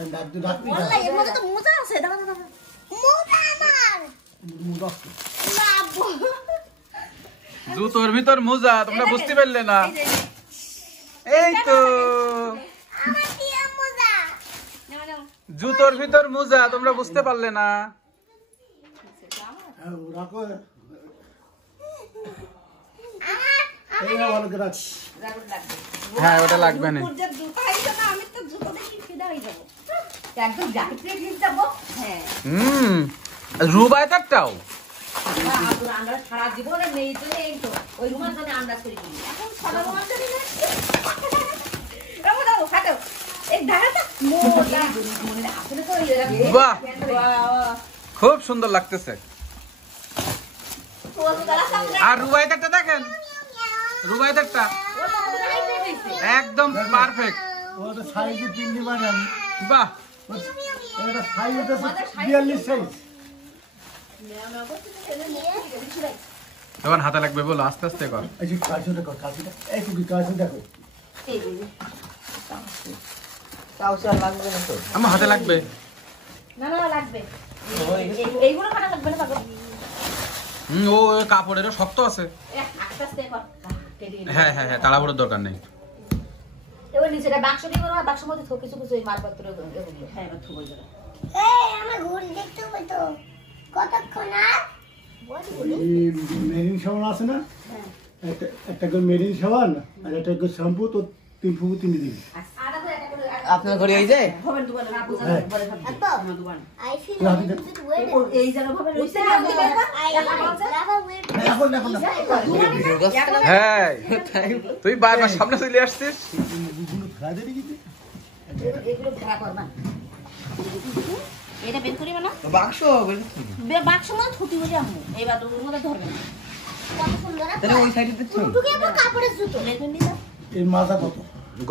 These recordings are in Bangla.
ওয়াল্লাহি এর মধ্যে তো মোজা আছে দাও দাও মোজা আমার মোজা বাবু জুতোর ভিতর মোজা তোমরা বুঝতে পারলে না এই তো আমার দিয়া মোজা নাও নাও জুতোর ভিতর মোজা তোমরা বুঝতে পারলে না রাখো হ্যাঁ ওটা লাগবে না জুতো আইছো না আমি তো জুতো দেখি ফিদা হয়ে যাব একদম জ্যাকেট নিয়ে যাব হ্যাঁ রুবাইতারটাও আমরা সারা জীবনে নেই তো এই তো ওই রুমাল জন্য আমরা করি এখন সাদা রুমাল জন্য রাখো দাও হাঁটো এক ধারাটা মোটা মনে আসলে তো বাহ খুব সুন্দর লাগতেছে আর রুবাইতারটা দেখেন রুবাইতারটা একদম পারফেক্ট ওটা সাইজে পিন্ডি বানান বাহ এটা সাইজ আছে 42 সাইজ এখন হাতে লাগবে বলো আস্তে আস্তে কর এই যে কাজটা কর কাজটা এই তুমি কাজটা দেখো কাউসার লাগবে না তো আমার হাতে লাগবে না না লাগবে এইগুলো কাটা লাগবে না পাগল ও কাপড়েরও শক্ত আছে আস্তে আস্তে কর হ্যাঁ হ্যাঁ হ্যাঁ তাড়াহুড়োর দরকার নেই এবার নিচেটা বাক্স দিয়ে করো বাক্সের মধ্যে থো কিছু কিছু এই মালপত্র এগুলো হ্যাঁ এবার থুবো যাবে এই আমার ঘুর দেখতে হবে তো কতক্ষণ আর এই মেরিন সাবান আছে না একটা করে মেরিন সাবান আর একটা করে শ্যাম্পু তো 3 ফুবু 3 দিন আপনার ঘরে এই যে ভবেন দুবার রাখো বলে ভাবছি আমার দুবার আই ফিল এই জায়গা ভবেন রইছে এখন হ্যাঁ তুই বারবার সামনে চলে আসছিস গুলো ফ্রাই দিয়ে দিবি এগুলো ভাড়া করবা এটা বের করিবা না বাক্স বাক্স মধ্যে ছুটি বলি আমি এইবার ওর মধ্যে ধরবে না কত সুন্দর তাহলে ওই সাইডে তো টুকি আবার কাপড়ের জুতো লেখেন দিও এর মাথা কত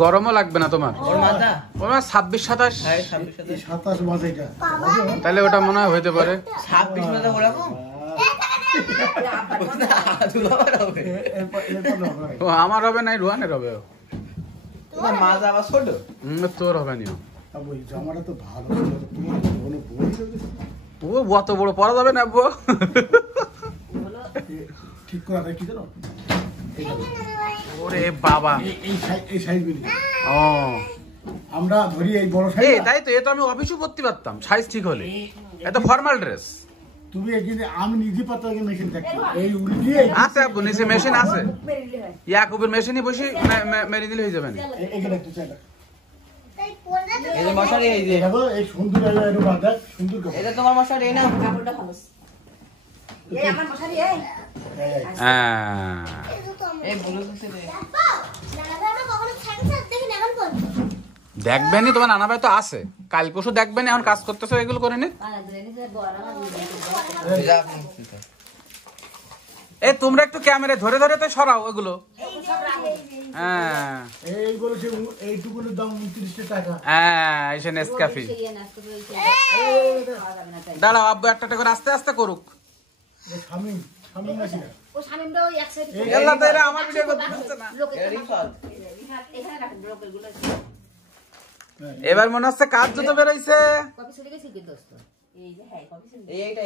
গরমও লাগবে না তোমার ওর মাথা ওর 26 27 হ্যাঁ 26 এই 27 মাথা এটা তাহলে ওটা মনে হয় হইতে পারে 26 মাথা ওরকম দুলাবার হবে ও আমার হবে নাই রুহানের হবে তোমার মাথা আবার ছোট তোর হবে নিও ওই জামাটা তো ভালো ছিল তুমি কোনো বই ও অত বড় পরা যাবে না আব্বু ঠিক করা হয় কি জানো ওরে বাবা এই সাইজ গুলি ও আমরা ধরি এই বড় এই সাইজ তাই তো এ তো আমি অফিসে পড়তে পারতাম সাইজ ঠিক হলে এটা ফর্মাল ড্রেস তুমি এখানে আমি নিজে পাতা মেশিন থাকি এই উল্টিয়ে আছে আব্বু নিচে মেশিন আছে ইয়াকুবের মেশিনই বসে মেরে দিলে হয়ে যাবে না এখানে একটু চাইলা এই যে মশারি এই যে দেখো এই সুন্দর এর বাদা সুন্দর কাপড় এটা তোমার মশারি এই না কাপড়টা ভালো এই আমার মশারি এই হ্যাঁ এই ব্লু আছে রে দাদা কখনো থাকছে দেখেন এখন কোন দেখবেনি তোমার নানা ভাই তো আছে কাল পরশু দেখবেনি এখন কাজ করতেছো এগুলো করে নি এই তোমরা একটু ক্যামেরা ধরে ধরে তো সরাও এগুলো হ্যাঁ এইগুলো যে এইটুকুর দাম 29 টাকা হ্যাঁ এসে নেসক্যাফে দাঁড়াও আব্বু একটা করে আস্তে আস্তে করুক শামিম মেশিন ও শামিমটা ওই এক সাইড এল্লা তো এরা আমার ভিডিও করতে না এখানে রাখেন ব্লকের গুলো এবার মনে হচ্ছে কাজ যত বেরোইছে কপি চলে গেছে কি দোস্ত এই যে হ্যাঁ কপি চলে এইটা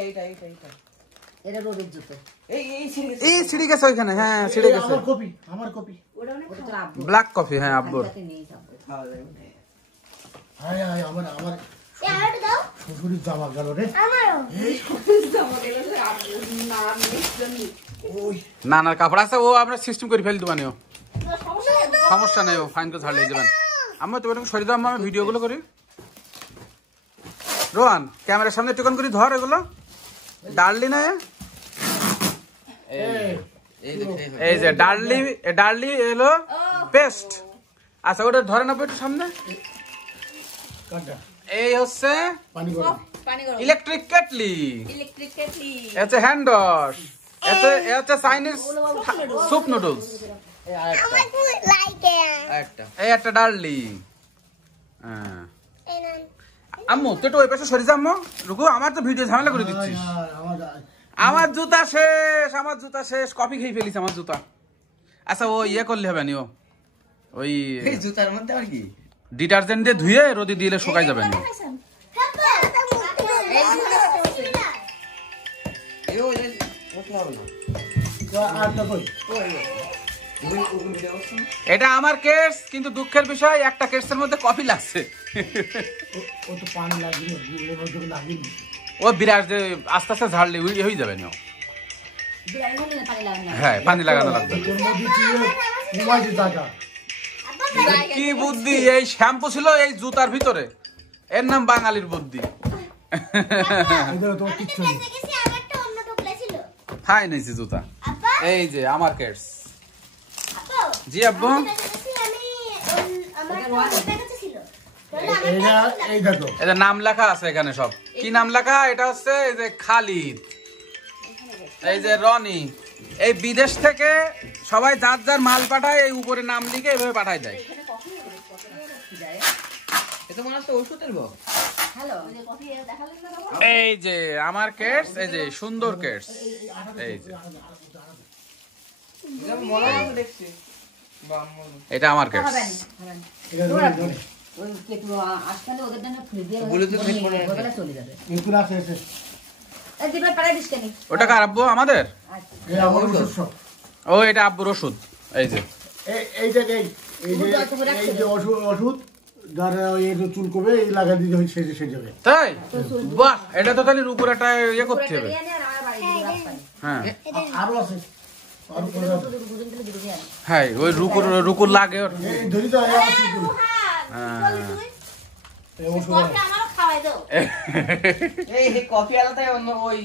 এটা রোদের জুতো এই সিঁড়ি গেছে ওইখানে হ্যাঁ সিঁড়ি গেছে আমার কপি ওটা তোর আব্বু ব্ল্যাক কফি হ্যাঁ আব্বুর নিয়ে যাবো হায় আমার এই আরেকটা দাও শ্বশুরের জামা গেল রে আমারও নানার কাপড় আছে ও আমরা সিস্টেম করে ফেল দিবানিও সমস্যা নেই ও ফাইন করে ছাড়লে যাবেন আমি তোমার সরিয়ে দাও আমি ভিডিওগুলো করি রোহান ক্যামেরার সামনে টিকন করি ধর এগুলো ডার্লি না এই যে ডার্লি এলো পেস্ট আচ্ছা ওটা ধরে নেবো একটু সামনে এই হচ্ছে ইলেকট্রিক কেটলি হচ্ছে হ্যান্ড ওয়াশ হচ্ছে চাইনিজ স্যুপ নুডলস এই একটা ডার্লি হ্যাঁ আম্মু তুই তো ওই পাশে সরে যা আম্মু রুকু আমার তো ভিডিও ঝামেলা করে দিচ্ছিস আমার জুতা শেষ কফি খেয়ে ফেলিস আমার জুতা আচ্ছা ও ইয়ে করলে হবে নি ওই জুতার মধ্যে আর কি ডিটারজেন্ট দিয়ে ধুয়ে রোদে দিলে শুকাই যাবে না। এই ওই যে ওঠা হবে না। আরটা কই তুমি ওগুলো ভিডিও করছো না? এটা আমার কেস, কিন্তু দুঃখের বিষয় একটা কেসের মধ্যে কফি লাগছে। ও তো পানি লাগবে ওর মধ্যে লাগবে ও বিরাট যে আস্তে আস্তে ঝাড়লে হয়ে যাবে না। বিরিয়ানি হলে পানি লাগে না। হ্যাঁ, পানি লাগানো লাগবে। তোর মধ্যে কি ঘুমাইছে টাকা কি বুদ্ধি! এই শ্যাম্পু ছিল এই জুতার ভিতরে, এর নাম বাঙালির বুদ্ধি। এদের তো কিচ্ছু নেই দেখেছি আরেকটা অন্য টোপলা ছিল। খাই নিয়েছি জুতা। আব্বা এই যে আমার কেস। আব্বা জি আব্বু। দেখেছি আমি আমার টোপলা কাছে ছিল। এইটা এই দেখো এই যে নাম লেখা আছে এখানে সব। কি নাম লেখা? এটা হচ্ছে এই যে খালিদ, এই যে রনি। এই বিদেশ থেকে সবাই যার যার মাল পাঠায়, এই উপরে নাম লিখে এইভাবে পাঠায় দেয়। এটা মনে হচ্ছে ওষুধের বক্স। হ্যালো ওই যে কফি দেখালেন না বাবা? এই যে আমার কেস, এই যে সুন্দর কেস। এই যে এটা মনে হয় দেখছি। বা এটা আমার কেস। হবেন হবেন। এটা ধরে ওই কেটু আজকাল ওদের জন্য ফ্রিজ দিয়ে Bluetooth headphone আছে। ওগুলা চলে যাবে। নতুন আছে এসে এই দিবার পাড়ায় দিস কেন? ওটা কার আব্বু? আমাদের। আচ্ছা। এই আমার ওষুধ সব ও এটা আব্বুর ওষুধ। এই যে এই যে ওষুধ যারা এই যে চুল করবে এই লাগা দিতে হয় সেজে সেজে যাবে তাই? বাহ, এটা তো তাহলে উপরে একটা ইয়ে করতে হবে। বিরিয়ানি আর আমার বাড়ি দিয়ে রাস্তায়। হ্যাঁ আরো আছে আরো এটা তো দুটো দুজন দিলে দুটো দিয়ে আনি। হ্যাঁ, ওই রুকুর লাগে ওর। এই ধরি তো এই ওষুধ গুলো। হ্যাঁ। এই ওষুধ কফি আমারও খাওয়াই দাও। এই কফি আলাদাই অন্য ওই